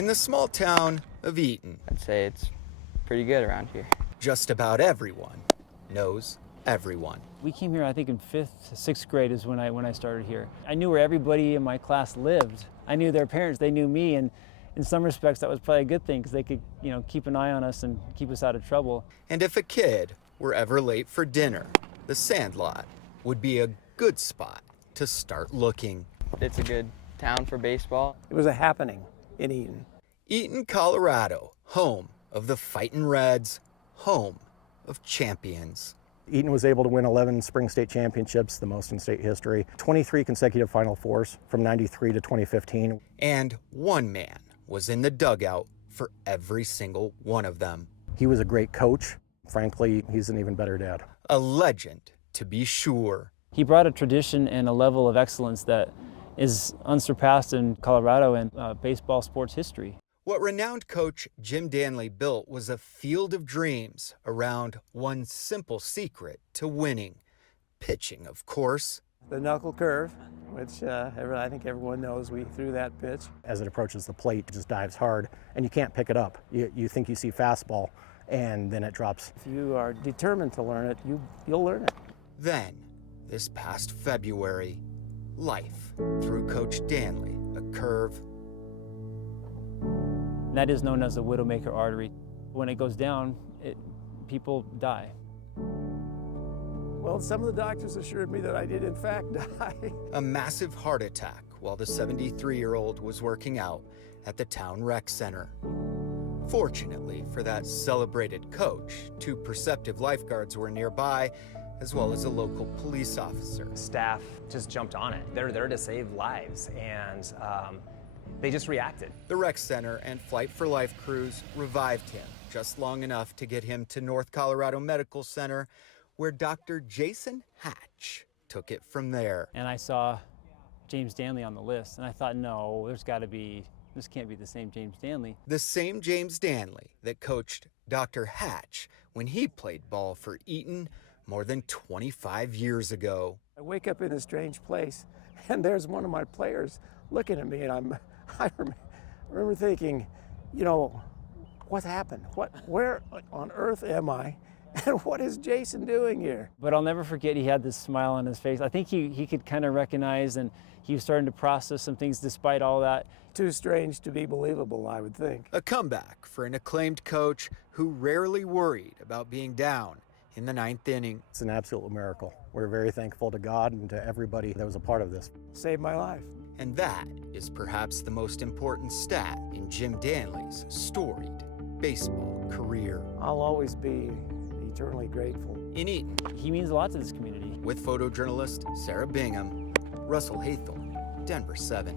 In the small town of Eaton, I'd say it's pretty good around here. just about everyone knows everyone. We came here, I think, in 5th, 6th grade is when I started here. I knew where everybody in my class lived. I knew their parents, they knew me, and in some respects that was probably a good thing because they could, keep an eye on us and keep us out of trouble. And if a kid were ever late for dinner, the Sandlot would be a good spot to start looking. It's a good town for baseball. It was a happening in Eaton. Eaton, Colorado, home of the Fightin' Reds, home of champions. Eaton was able to win 11 spring state championships, the most in state history, 23 consecutive Final Fours from 93 to 2015. And one man was in the dugout for every single one of them. He was a great coach. Frankly, he's an even better dad. A legend, to be sure. He brought a tradition and a level of excellence that is unsurpassed in Colorado and baseball sports history. What renowned coach Jim Danley built was a field of dreams around one simple secret to winning. Pitching, of course. The knuckle curve, which I think everyone knows we threw that pitch. As it approaches the plate, it just dives hard, and you can't pick it up. You think you see fastball, and then it drops. If you are determined to learn it, you'll learn it. Then, this past February, life threw Coach Danley a curve. And that is known as the widowmaker artery. When it goes down, people die. Well, some of the doctors assured me that I did in fact die. A massive heart attack while the 73-year-old was working out at the town rec center. Fortunately for that celebrated coach, 2 perceptive lifeguards were nearby, as well as a local police officer. Staff just jumped on it. They're there to save lives, and they just reacted. The rec center and Flight for Life crews revived him just long enough to get him to North Colorado Medical Center, where Dr. Jason Hatch took it from there. And I saw James Danley on the list, and I thought, no, this can't be the same James Danley. The same James Danley that coached Dr. Hatch when he played ball for Eaton more than 25 years ago. I wake up in a strange place, and there's one of my players looking at me, and I remember thinking, what happened? Where on earth am I? And what is Jason doing here? But I'll never forget he had this smile on his face. I think he could kind of recognize, and he was starting to process some things despite all that. Too strange to be believable, I would think. A comeback for an acclaimed coach who rarely worried about being down in the 9th inning. It's an absolute miracle. We're very thankful to God and to everybody that was a part of this. Saved my life. And that is perhaps the most important stat in Jim Danley's storied baseball career. I'll always be eternally grateful. In Eaton, He means a lot to this community. with photojournalist Sarah Bingham, Russell Haythorne, Denver 7.